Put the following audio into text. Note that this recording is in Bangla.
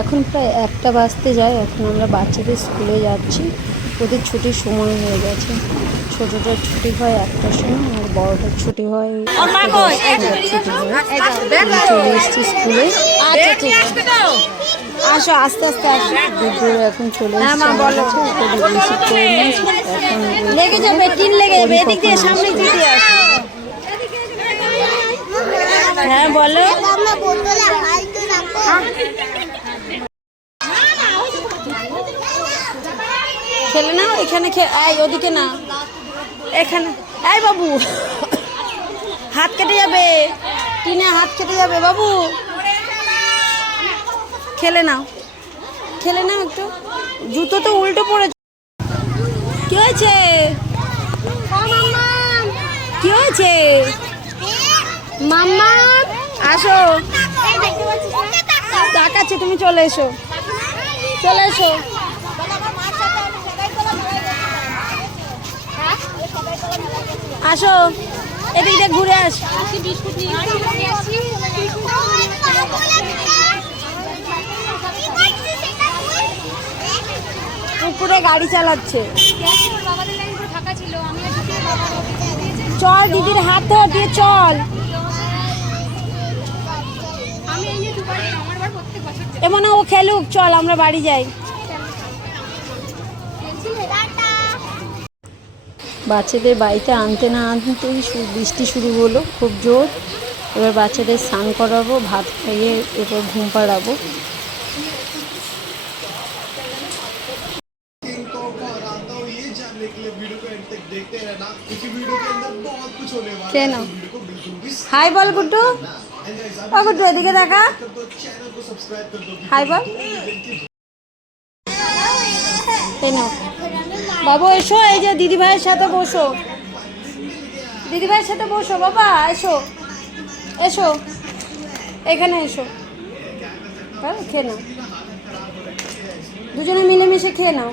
এখন প্রায় 1টা বাজতে যায়। এখন আমরা বাচ্চাদের স্কুলে যাচ্ছি। ওদের ছুটির সময় হয়ে গেছে। ছোটোটার ছুটি হয় 1টার সময়, আর বড়টার ছুটি হয় 10টা চলে এসেছি স্কুলে। আচ্ছা ঠিক আছে, আসো আস্তে আস্তে আসো। দুপুরে এখন চলে এসেছি আমার কাছে। ওকে রিসিভ করে নিয়েছি। এখন লেগে যাবে, টিন লেগে যাবে, এদিক দিয়ে সামনে দিক দিয়ে আসো। হ্যাঁ বলো। খেলে না এখানে, এই ওদিকে না, এখানে। এই বাবু, হাত কেটে যাবে, টিনে হাত কেটে যাবে বাবু। খেলে নাও, খেলে নাও একটু। জুতো তো উল্টো পড়েছে। কি হয়েছে? কি হয়েছে মাম্মা? আসো, তাকাচ্ছে, তুমি চলে এসো, চলে এসো। আসো, এদিক দিয়ে ঘুরে আস। পুকুরে গাড়ি চালাচ্ছে। চল দিদির হাত ধর দিয়ে চল। এমন ও খেলুক, চল আমরা বাড়ি যাই। বাচ্চাদের বাড়িতে আনতে না আনতেই বৃষ্টি শুরু হলো খুব জোর। এবার বাচ্চাদের স্নান করাবো, ভাত খাইয়ে এরপর ঘুম পাড়াবো। কেন? হাই বল গুড্ডু। ও গুড্ডু এদিকে দেখা, হাই বল। কেন বাবু এসো, এই যে দিদি ভাইয়ের সাথে বসো, দিদি ভাইয়ের সাথে বসো বাবা, এসো এসো, এখানে এসো, খেয়ে নাও, দুজনে মিলেমিশে খেয়ে নাও।